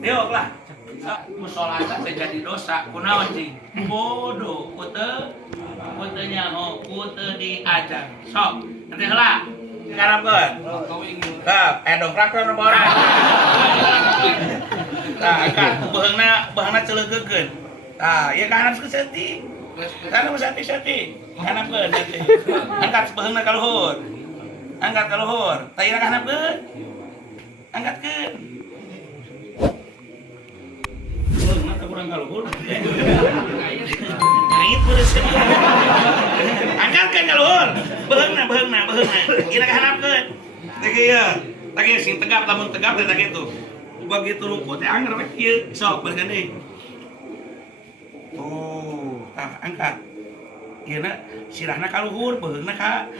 Diok lah, musola teh jadi dosa, kunaon cing? Bodoh, kute nyaho, kute diajar. Sok, nanti heula. Ngarapkeun. Tah, dongkrakkeun nomor orang. Tah, angkat beheungna ceuleukeun. Tah, ieu kahanap seuseuti. Kana sati-sati. Kahanapkeun sati. Angkat beheungna ka luhur. Angkat ka luhur. Tah ieu kahanapkeun. Angkatkeun. Kurang kaluhur. Ngait beres. Angkatkeun kaluhur. Beheungna. Ira kahanapkeun. Teh ieu. Teh sing tegap lamun tegap teh kitu. Begitu lungkut teh anger we kieu. Sok beus gandeng. Tuh, tah angkat. Ieuna sirahna kaluhur, beheungna ka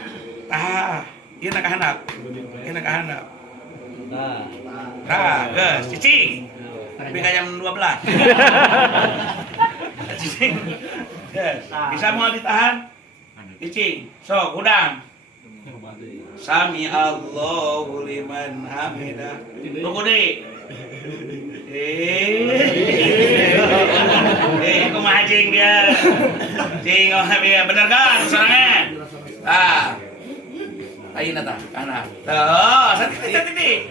tah. Ieuna kahandap. Tah, geus cicing. Tapi kayak jam 12. Cicing. Bisa mau ditahan? Cicing. Sok, udang. Sami Allahu liman hamidah. Tunggu deh. Kumaha cing dia. Cing, oh dia bener kan serangan. Ayeuna tah, kana. Oh, sati.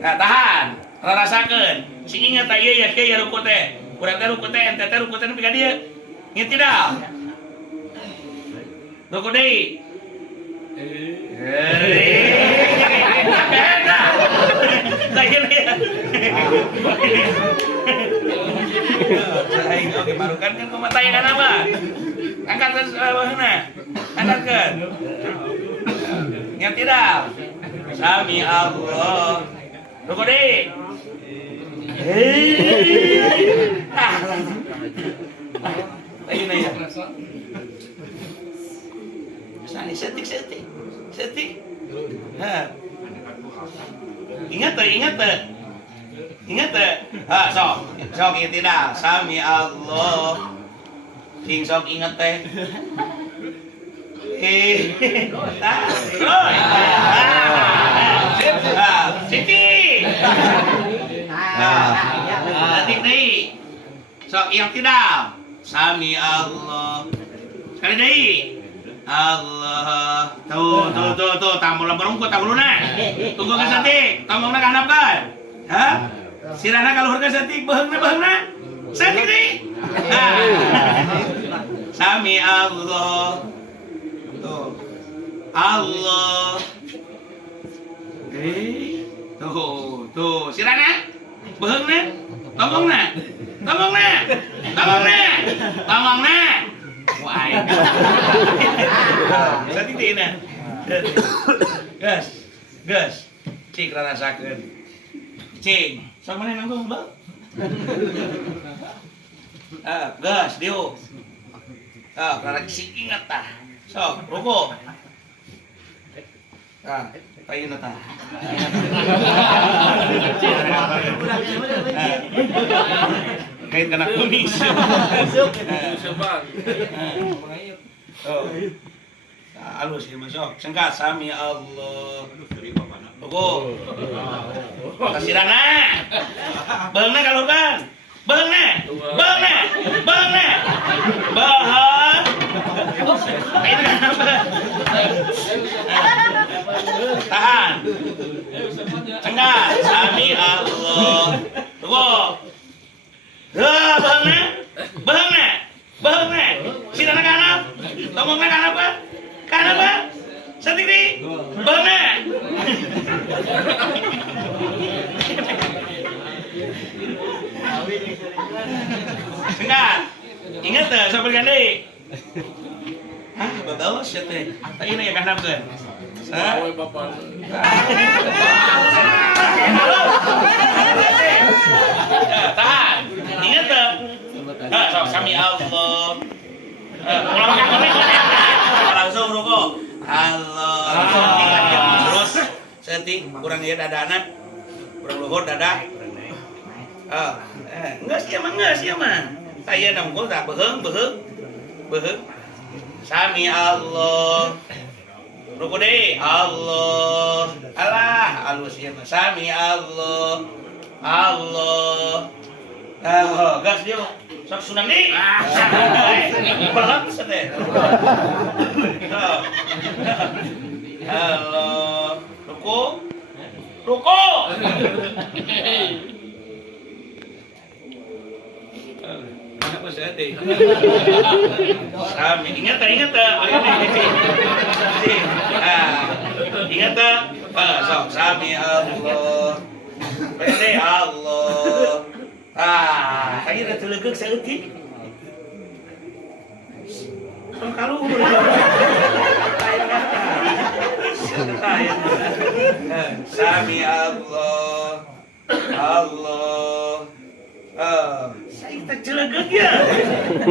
Nah, tahan. Rasakeun. Sing inget ieu ya kieu ya ruku teh. Urang teh ruku teh, ente teh ruku teh nepi ka dieu. Inget tidak? Ruku deui. Oke, barukan kan kumatayan apa? Angkat bawahna. Angkatkeun. Ingat tidak? Sami Allah. Ruku deui. Ayeuna ya. Sani setik. Ingat teh. Sok ingat tidak. Sami Allah. Sing sok ingat teh. Siti. Detik deui. Sok ingat tidak. Sami Allah. Sekali deui. Allah. Tuh, tamu lembarungku tahuluna. Tunggu ka satik, tombongna kahandapkeun. Hah? Sirahna kaluhurkeun satik, beheungna. Satik deui. Sami Allah. Tuh. Allah. Tuh, sirahna, beheungna, tombongna. Wah. Satik deui na. Gas. Cing rasakeun. Cing, sok maneh nanggung bal. Gas diu. Karena sing ingat tah. Sok, ruko. Ayeuna tah. Kain kena kumis. Alus ya masuk. Sengkat sami Allah. Ruko. Kasirana. Beheungna kalurkan. Beheungna. Bahan. Tahan. Sengkat sami Allah. Ruko. Beheungna. Sirana kanap. Tombongna kanapa? Satik deui. Beheungna. Sengkat. Ingat teh sampai deui. Hah, babaos ya teh. Ayeuna ya kahandapkeun. Tahan. Ingat teh. Sok sami Allah. Ulang langsung ruko. Allah. Terus seting kurang ieu dadana. Kurang luhur dadah. Enggak sih mah. Aya nongkol tak beheung. Sami Allah. Ruku deh Allah. Allah halus ieu mah. Sami Allah. Allah. Gas dia. Sok sunang deui. Belang sedeh. Allah. Ruku. Apa sedih? Sami ingat tak? Ingat tak? Sok sami Allah. Pede Allah. Kayaknya udah telegek seeutik. Tong kalu. Sami Allah. Allah. Saya tak telegek ya.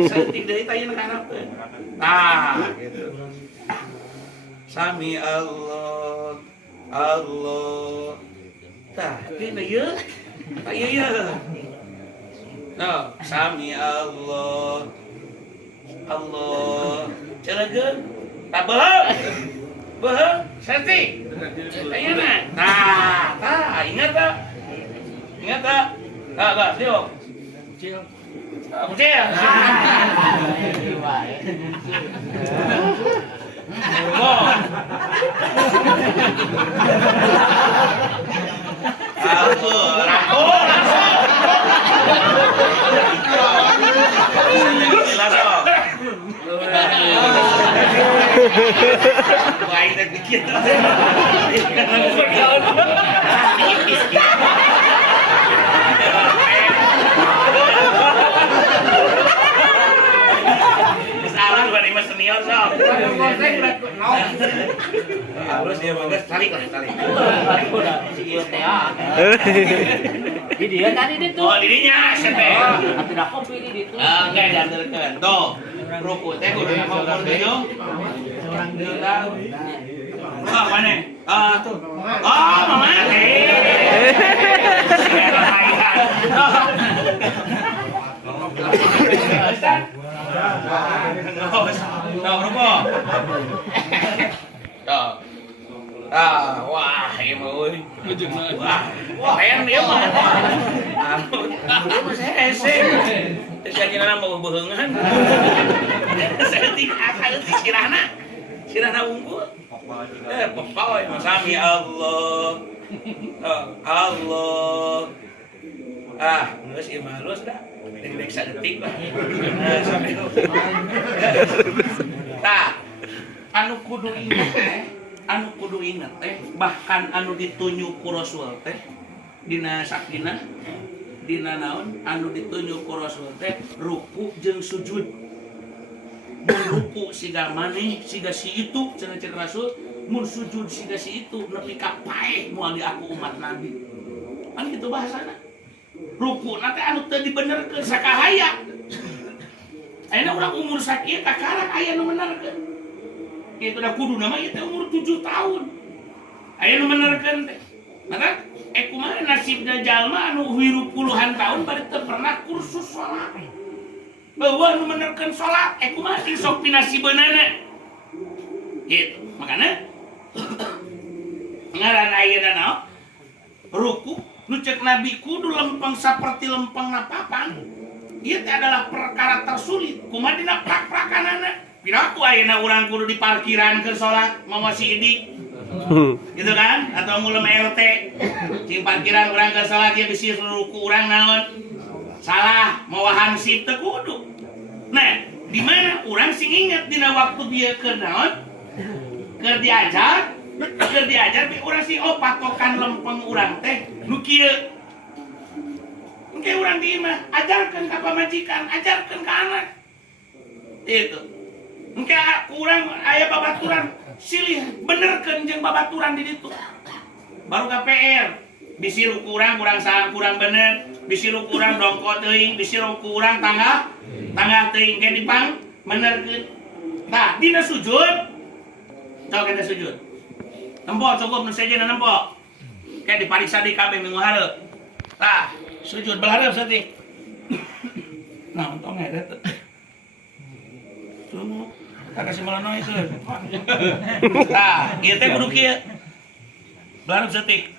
Seeutik dari tayang harapkeun. Gitu. Sami Allah. Allah. Tah, dina ieu. Ieu. No, sami Allah. Allah. Celegeun. Tak beheung. Serti. Ayeuna. Ingat tak? Bas, Dio. Kucil. Salah buat Ima senior sob. Halus dia bagus tarik. Di dia tadi itu. Oh, dirinya siapa? Atuh dah kopi di itu. Enggak diantarkeun. Tuh. Ruku teh kudu ngomong tujuh. Orang deula. Mana? Tuh. Mama. Ruku. Wah, ieu mah euy. Wah, yang dia mah. Dia mah hese. Terus ajeuna mau beheungan. Saeutik sirahna unggul. Popoy sami Allah. Allah. Geus ieu mah halus dah. Dek saeutik lah. Sampai. Tah, anu kudu ingat teh bahkan anu ditunjuk ku Rasul teh dina sakina dina naon anu ditunjuk ku Rasul teh ruku jeung sujud. Mun ruku siga maneh siga si itu cenah cek Rasul, mun sujud siga si itu nepi ka paeh moal di aku umat Nabi. Kan kitu bahasana. Ruku na teh anu teu dibenerkeun sakahaya. Ayeuna urang umur sakieu kakarak aya nu benerkeun. Itu udah kudu nama itu umur 7 tahun. Ayo nu menerkeun teh. Maka kumaha nasibna jalma anu hirup puluhan tahun bari teu pernah kursus salat. Bahwa nu menerkeun salat kumaha sok pinasibeunana. Gitu. Makana ngaran ayeuna naon? Ruku nu cek Nabi kudu lempeng saperti lempengna papan. Ieu teh adalah perkara tersulit. Kumaha dina prak-prakanana. Piraku ayeuna urang kudu di parkiran ke salat mau si Idik. Gitu kan? Atau mulem RT. Cing parkiran urang ke salat ieu bisi ruku urang naon? Salah, mau hansip teu kudu. Nah, di mana urang sing inget dina waktu dia keur naon? Keur diajar teh urang sing patokan lempeng urang teh nu kieu. Engke urang di imah ajarkeun ka pamajikan, ajarkeun ka anak. Itu. Engke urang aya babaturan silih benerkeun jeung babaturan di ditu. Baru ka PR. bisi ruku urang kurang bener, bisi ruku urang dongko teuing, bisi ruku urang tangah teuing ke dipang benerkeun. Nah, dina sujud coba kita sujud. Nempo cukup nu sejeuna nempo. Kayak dipariksa di kabeh minggu hareup. Tah, sujud belareup saeutik. Nah, untung ada tuh. Tunggu. Tak kasih melono itu. Tah, ieu teh kudu kieu. Belareup saeutik.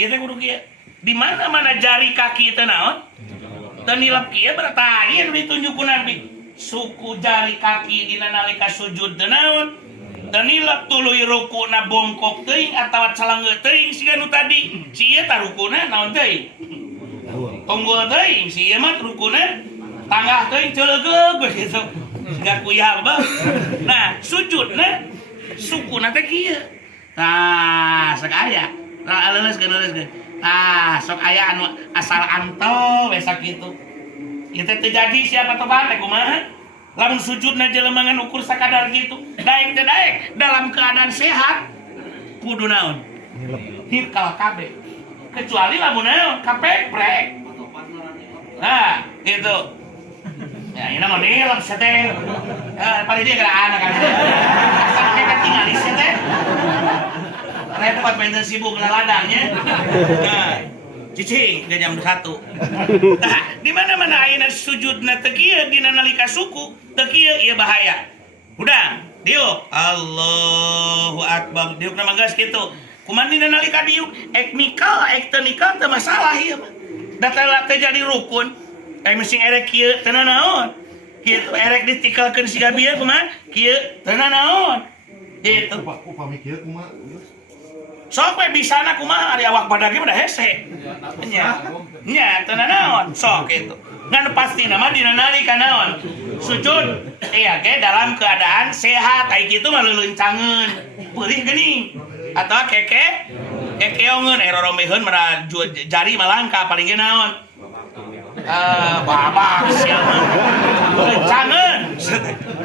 Ieu teh kudu kieu. Di mana-mana jari kaki teh naon? Teu nilep kieu berarti ieu ditunjuk ku Nabi. Suku jari kaki dina nalika sujud teu naon? Teu nilep tuluy rukuna bongkok teuing atawa calangeu teuing siga nu tadi. Si ieu tah rukuna naon teuing? Tunggul teuing, si ieu mah rukuna tangah teuing ceuleugeuh begitu. Siga kuyah beuh. Nah, sujudna sukuna teh kieu. Tah, sok aya. Tah leuleuskeun. Tah, sok aya anu asal antol we sakitu. Ieu teh teu jadi siapa tebak teh kumaha? Lamun sujudna jelema ngan ukur sakadar gitu. Daek teh daek dalam keadaan sehat kudu naon? Hirkal kabeh. Kecuali lamun naon kapeprek. Nah, itu. Ya, ini mah nilep teh. Paling dia gara anak kan. Sampai ketinggalis teh. Repot pengen sibuk ladangnya. Nah, cicing ke jam 1. Nah, di mana-mana ayeuna sujudna teu kieu dina nalika suku, teu kieu ieu bahaya. Udah, diuk Allahu Akbar. Diukna mah geus kitu. Kumaha dina nalika diuk ek nikal, ek teu nikal teu masalah ieu mah. Da teu jadi rukun. Mesti erek kieu teu naon. Kieu erek ditikalkeun siga bieu kumaha? Kieu teu naon. Gitu. Upami kieu kumaha? Sok we bisana kumaha ari awak badag ge udah hese. Nya teu naon sok kitu. Ngan pastina mah dina nalika naon? Sujud iya ge dalam keadaan sehat ai kitu mah leuncangeun. Peulih geuning atawa kekeongeun rorombeheun mara jari malangka paling ge naon? Babak sia mah. Leuncangeun.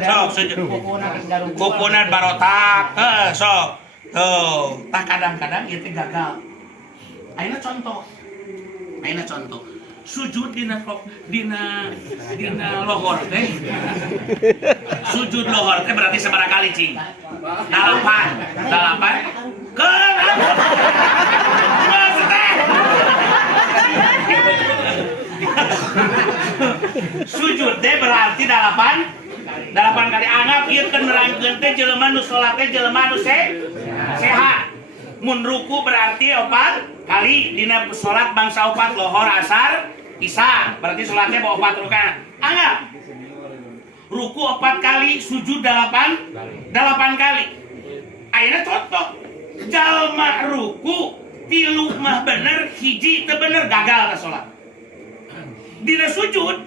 Sok sujud. Kukunan barotak. Sok. Tuh, tak kadang-kadang ieu teh gagal. Ayeuna contoh. Sujud dina lohor teh. Sujud lohor teh berarti sabaraha kali, Cing? 8. Keun. Mas teh. Sujud teh berarti 8 kali. Anggap ieu keun nerangkeun teh jelema nu salat teh jelema nu sehat. Mun ruku berarti 4 kali dina salat bangsa 4 lohor asar isya berarti salatnya 4 rakaat. Anggap ruku 4 kali, sujud 8 kali. Ayeuna contoh jalma ruku 3 mah bener, hiji teu bener gagal ka salat. Dina sujud,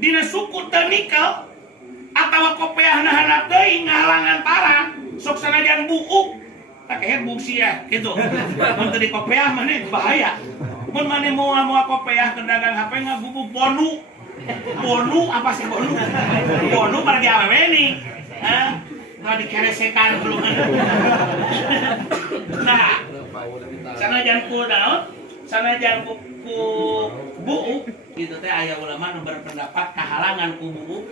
dina suku teu nikel atawa kopeahna handap teuing ngahalangan parang sok sanajan buuk tak kehe buuk sia kitu. Mun teu di kopeah maneh bahaya. Mun maneh moal kopeah ke dagang HP ngagubuk bonu. Bonu apa sih bonu? Bonu pergi awewe nih. Hah? Nggak dikeresekan belum. Nah, sanajan ku naon? Sanajan ku buuk gitu teh aya ulama nu berpendapat kahalangan ku buuk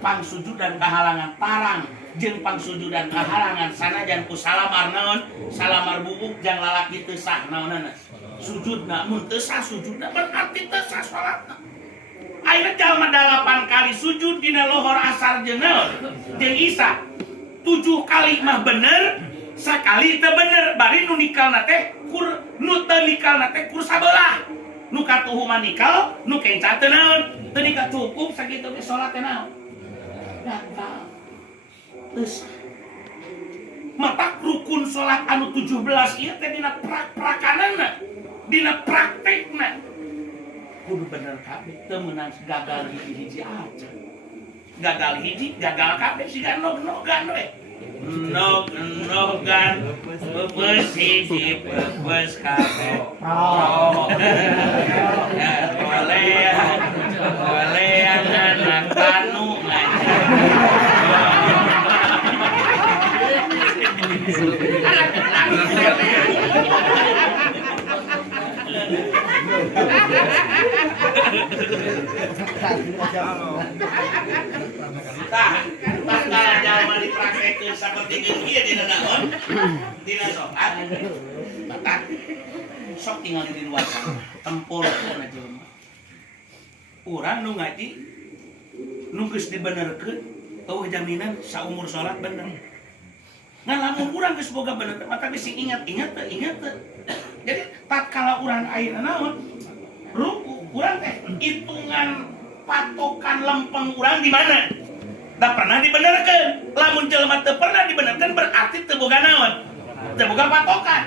pangsujudan kahalangan parang jeung pangsujudan kahalangan sanajan ku salamar naon salamar bubuk jang lalaki teu sah naonana sujudna mun teu sah sujudna berarti teu sah salatna. Ayeuna jalma 8 kali sujud dina lohor asar jeung naon jeung isya 7 kali mah bener sakali teu bener bari nu nikalna teh kur nu teu nikalna teh kur sabelah nu katuhu mah nikal nu kenca teu naon teu nikah cukup sakitu ge salat teh naon gagal. Terus mata rukun salat anu 17 ieu teh dina prakanana, dina praktekna kudu bener kabeh, teu meunang gagal hiji-hiji aja. Gagal hiji, gagal kabeh siga nog-nogan we. Nog-nogan beus hiji beus kabeh. Olean anak tanu Tah, pas kala jalma dipraktekeun saperti ieu dina naon? Dina sholat. Mata sok tinggal di luar sana. Tempur kana jelema. Urang nu ngaji nu geus dibenerkeun eueuh jaminan saumur sholat bener. Ngan lamun urang geus boga bener mata geus ingat teu. Jadi tatkala urang ayeuna naon? Ruku urang teh hitungan patokan lempeng urang di mana? Da pernah dibenerkeun. Lamun jelema teu pernah dibenerkeun berarti teu boga naon? Teu boga patokan.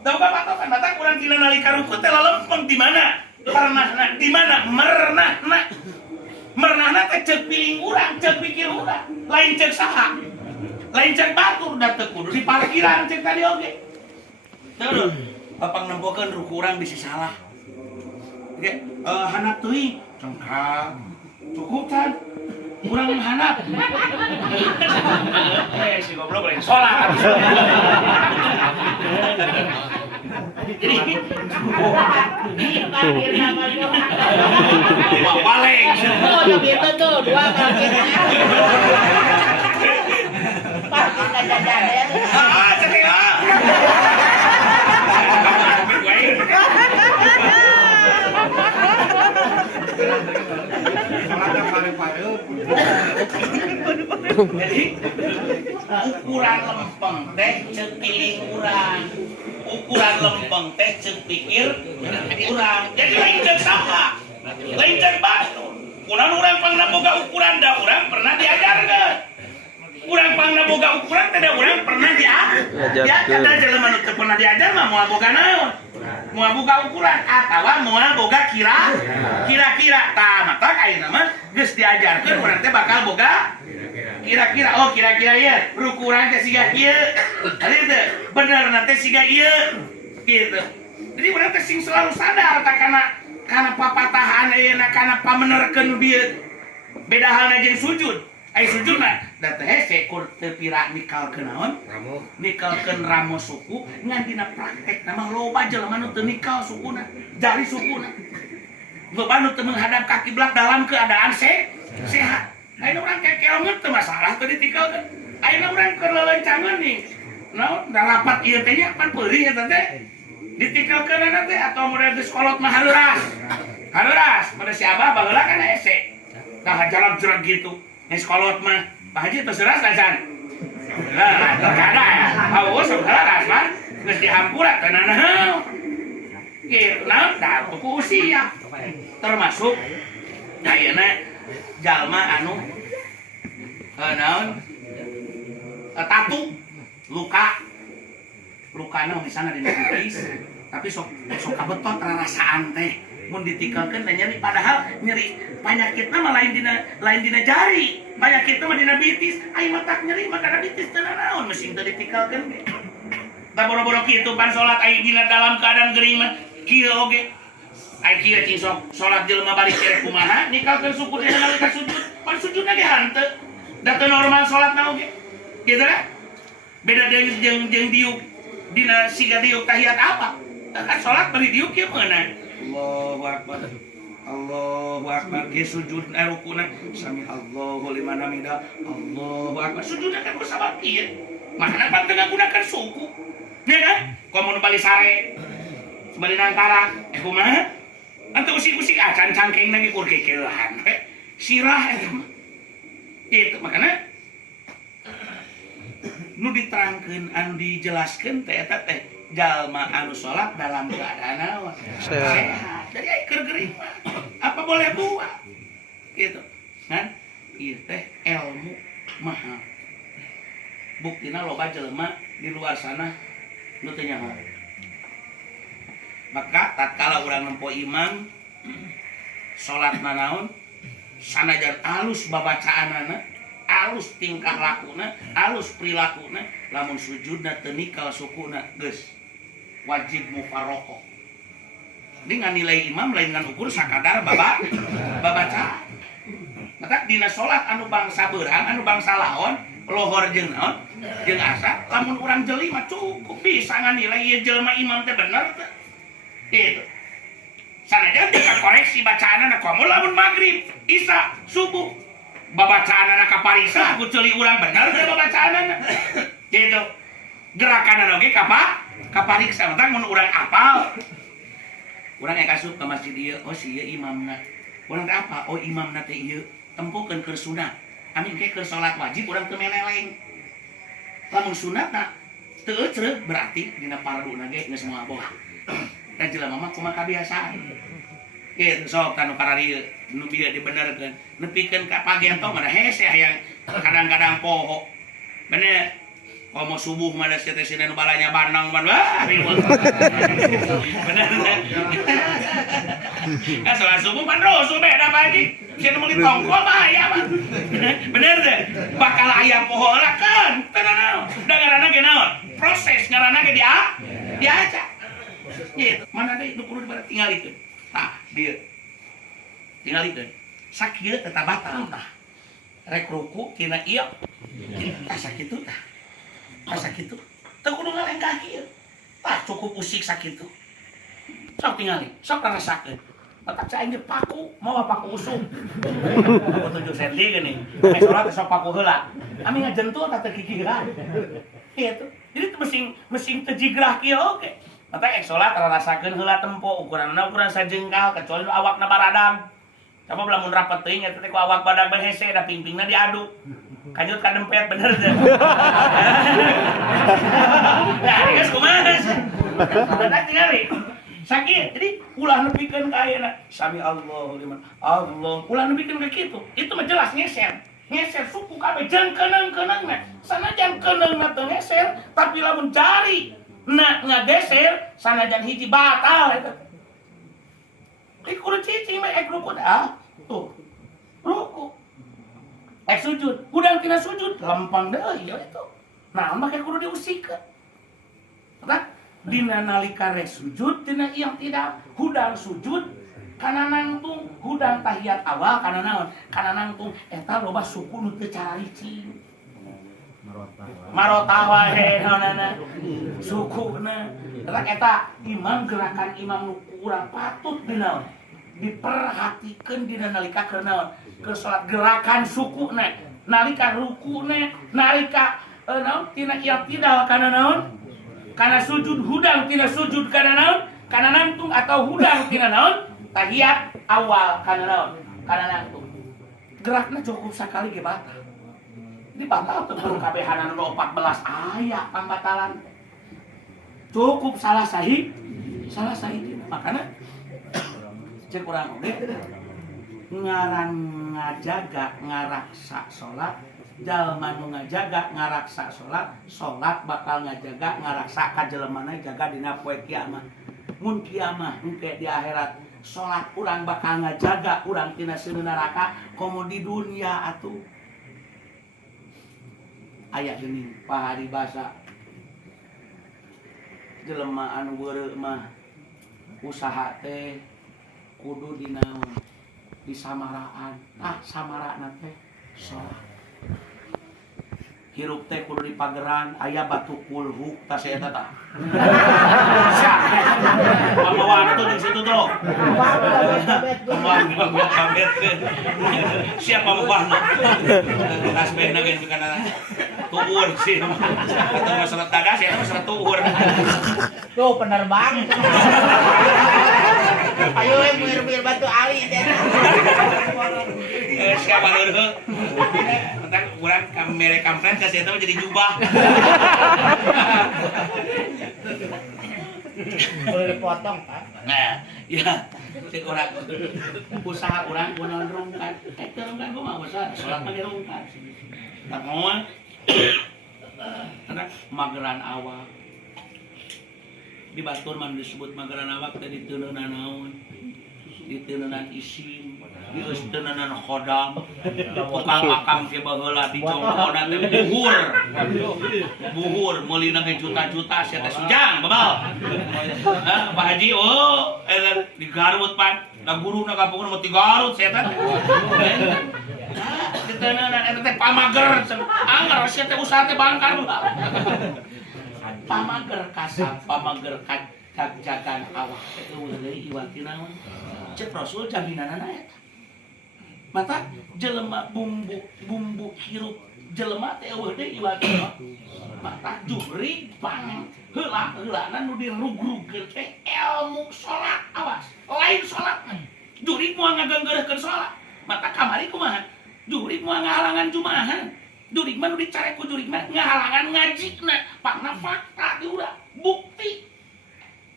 Teu boga patokan. Mata urang dina nalika ruku teh lempeng di mana? Pernahna di mana? Mernahna teh ceuk piling urang, ceuk pikir urang. Lain ceuk saha? Lain ceuk batur da teu kudu di parkiran ceuk tadi oge. Terus papang nempokeun ruku urang bisi salah. Oke, hanap teuing. Cengkak. Cukup can. Urang hanap. Si goblok lain salat. Jadi waleng. Oh, gitu tuh, dua kalau Pak, kita jajan ya. Ceking Jadi ukuran lempeng teh ceuk piling urang. Ukuran lempeng teh ceuk pikir urang. Jadi lain ceuk saha? Lain ceuk batur. Kunaon urang pangna boga ukuran da urang pernah diajarkeun. Urang pangna boga ukuran teh da urang pernah diajarkeun. Da jelema nu teu pernah diajar mah moal boga naon? Moal boga ukuran atawa moal boga kira-kira. Tah matak ayeuna mah geus diajarkeun urang teh bakal boga kira-kira. Oh kira-kira ieu ruku urang teh siga ieu. Ari teh bener teh siga ieu gitu. Jadi urang teh sing selalu sadar tah kana papatahan ayeuna kana pamenerkeun dieu. Beda halna jeung sujud. Ai sujudna da teh hese kur teu pira nikalkeun naon? Nikalkeun ramo suku ngan dina praktek mah loba jelema nu teu nikal sukuna, jari sukuna. Loba nu teu menghadap ka kiblat dalam keadaan sehat. Ayeuna urang kekeongeun teu masalah teu ditikalkeun. Ayeuna urang keur lelencangeun nih. Naon da rapat ieu teh nya pan peurih eta teh. Ditikalkeunana teh atau model geus kolot mah haleuras. Haleuras, pada si Abah baheula kan hese. Tah jalan-jalan gitu. Nis kolot mah, Pak Haji terseras dacan. Nah, terkada ya. Awas haleuras mah geus dihampura teh naon. Kieu naon da tuku usia. Termasuk ayeuna jalma anu naon tatu lukana misalnya di nangis tapi sok kabetot rarasaan teh mun ditikalkeun teh nyeri padahal nyeri panyakitna mah lain dina jari panyakitna mah dina bitis ai matak nyeri mah kana bitis teu naon meusi teu ditikalkeun ge da boro-boro kitu pan salat ai dina dalam keadaan geuring mah kieu oge ai kieu cing sok salat jelema balik cerek kumaha nikalkeun suku dina nalika sujud pan sujudna ge hanteu da teu normal salatna oge kitu kan beda jeung diuk dina siga diuk tahiyat apa kan salat bari diuk kieu meunang Allahu akbar ge sujud rukuna sami Allahu liman hamidah Allahu akbar sujudna kan kusabab kieu makna pan teu ngagunakeun suku nya kan komo nu bali sare bali nangkara kumaha ante usik-usik acan cangkengna ge kur kekeuhan sirah eta mah kitu makana nu diterangkeun anu dijelaskeun teh eta teh jalma anu salat dalam keadaan naon sehat. Jadi ai keur geuring mah apa boleh buat gitu kan ieu teh ilmu mahal buktina loba jelema di luar sana nu teu nyaho maka tatkala urang nempo imam salatna naon sanajan alus babacaanana alus tingkah lakuna, alus prilakuna, lamun sujudna teu nikal sukuna geus wajib mufaraqah. Dengan nilai imam lain dengan ukur sakadar babaca. Maka dina salat anu bangsa beurang, anu bangsa laon, lohor jeung naon, jeung asar, lamun urang jeli mah cukup bisa nganilai ieu jelema imam teh bener teh. Kitu. Sanajan teu koreksi bacaanna komo lamun magrib, isya, subuh. Babacaanna ka parisa ku ceuli urang bener teh babacaanna. Gitu. Gerakanna oge ka pariksa tah mun urang apal. Urang aya kasup ka masjid ieu, oh si ieu imamna. Urang teh apa? Oh imamna teh ieu tempukeun keur sunat. Amin ke keur salat wajib urang teu meneleng. Lamun sunatna teu ecreuh berarti dina farduna ge geus moal boga. Dan jelema mah kumaha kabiasaan. Kieu sok tanu kararieu nu bieu dibenerkeun. Nepikeun ka pagentong ada hese aya kadang-kadang poho. Bener. Komo subuh mah da sia teh sina nu balanya bandang ban wah riweuh. Bener. Ka salat subuh pan rusuh beda pagi. Sia nu meuli tongkol mah aya mah. Bener teh. Bakal aya poho heula kan. Teu naon. Da ngaranna ge naon? Proses ngaranna ge diacak. Gitu. Mana deh nu kudu dibara tingalikeun. Tah, dieu. Tingalikeun. Sakieu tetap batal tah. Rek ruku tina ieu. Tah sakitu tah. Tah sakitu. Teu kudu ngalengkah kieu. Tah cukup usik sakitu. Sok tingali, sok rasakeun. Matak cai ge paku, moal paku usum. 7 cm geuning. Salat sok paku heula. Ami ngajentul tah teu kikiran. Kitu. Jadi mesin teu jigrah kieu oge. Mata ek salat rasakeun heula tempo ukuranna ukuran sajengkal kecuali awakna baradang. Coba lamun rapat teuing eta teh ku awak badag behese da pingpingna diaduk. Kanjut ka dempet bener teh. Nah, geus kumaha? Badak tingali. Sakit. Jadi ulah nepikeun ka ayeuna. Sami Allahu liman. Allah. Ulah nepikeun ka kitu. Itu mah jelas ngeser. Ngeser suku kabeh jeung keneung-keneungna. Sanajan keneungna teu ngeser, tapi lamun jari ngageser sanajan hiji batal eta. Kudu cicing mah ek ruku dah. Tuh. Ruku. Ek sujud, udang tina sujud lempang deui ya itu. Nah, mah kudu diusikeun. Tah, dina nalika rek sujud dina yang tidak hudang sujud kana nangtung hudang tahiyat awal kana naon? Kana nangtung eta loba suku nu teu caricing. Marotawa he naonana sukuna. Eta imam gerakan imam nu kurang patut dinaon diperhatikeun dina nalika keur naon keur salat gerakan sukuna nalika rukuna nalika naon tina i'tidal kana naon kana sujud hudang tina sujud kana naon kana nangtung atau hudang tina naon tahiyat awal kana naon kana nangtung gerakna cukup sakali ge batal dibatal teu perlu kabehanan nu 14 aya pambatalan cukup salah sahih makanya cek urang oge ngaran ngajaga ngaraksa salat jalma nu ngajaga ngaraksa salat bakal ngajaga ngaraksa ka jelemana jaga dina poe kiamat mun kiamat engke di akhirat salat urang bakal ngajaga urang tina seueur neraka komo di dunia atuh aya geuning paharibasa jelema anu beureu mah usaha teh kudu dinaon disamaraan samarana teh salat hirup teh kudu dipageran aya batu kulhuk tas eta tah apa waktu di situ tuh siapa mubahna tas beuna geus kana tuhur sih atau masalah dadas ya masalah tuhur tuh penerbang ayo muir batu ali siapa dulu tentang kurang kamera kampret kasih itu jadi jubah boleh dipotong kan nah ya cek orang usaha orang kunaon rungkat rungkat gua mah usaha salat mah rungkat tak mau karena mageran awak di batur man disebut mageran awak tadi teuneunna naon di teuneunnan isim di teuneunnan khodam tukang akam ke baheula di jongkona teh buhur meulina ge juta-juta sia teh sujang babal hah Pak Haji di Garut pan da guruna kampungna mah ti Garut sia teh teuneunnan eta teh pamager anggar sia teh usaha teh bangkar pamager kasar pamager jagan awak teh eueuh deui iwati naon. Cek Rasul jaminanana eta. Mata jelema bumbu hirup jelema teh eueuh deui iwati mata jurig pan heula-heulana nu dirugrugkeun teh ilmu salat awas lain salat jurig moal ngagenggeureuhkeun salat mata kamari kumaha jurig moal ngahalangan jumaahan jurig mah nu dicarek ku jurig mah ngahalangan ngajina pangna fakta diulah bukti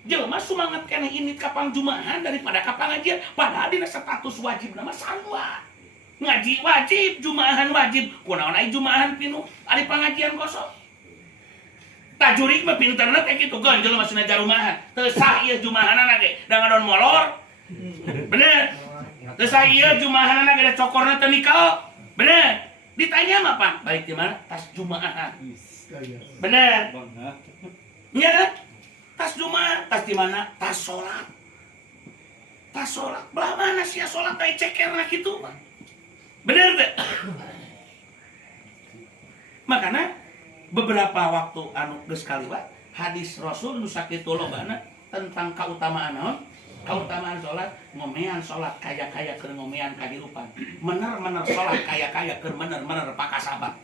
jelema sumanget keneh ini kapang jumaahan daripada kapang ngajian padahal dina status wajib nama sarua ngaji wajib jumaahan wajib kunaon aya jumaahan pinu ari pangajian kosong tak jurig mah pinterna teh kitu kan jelema masih jarumahan teu sah ieu jumahanana ge da ngadon molor bener teu sah ieu jumahanana ge da cokorna teu nikel bener ditanya mah Pak baik di mana tas jumaahan bener nya kan tas jumaah tas di mana tas salat belah mana sia salat teh cekerna kitu mah bener teh makana beberapa waktu anu geus kaliwat hadis Rasul nu sakitu lobana tentang kautamaan naon kautamaan salat ngomean salat kaya-kaya keur ngomean kahirupan mener-mener salat kaya-kaya keur mener-mener pakasaban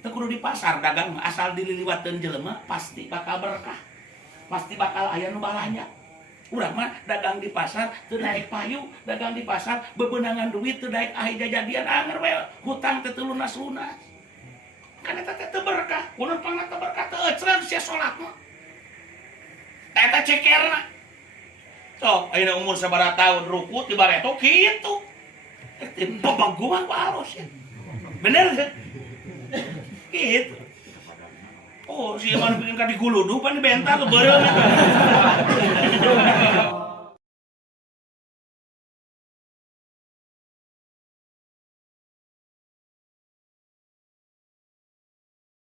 teu kudu di pasar dagang asal dililiwatkeun jelema pasti bakal berkah pasti bakal aya nu balanja urang mah dagang di pasar teu daek payu dagang di pasar bebeunangan duit teu daek ahli jajadian anger we hutang teh teu lunas-lunas kan eta teh teu berkah kunaon pangna teu berkah teu ecran sia salat mah eta cekerna sok ayeuna umur sabaraha taun ruku ti bareto kitu teh babaguman ku halus ya bener teh kitu oh sia mah bikin ka diguludu pan bentar teu beureum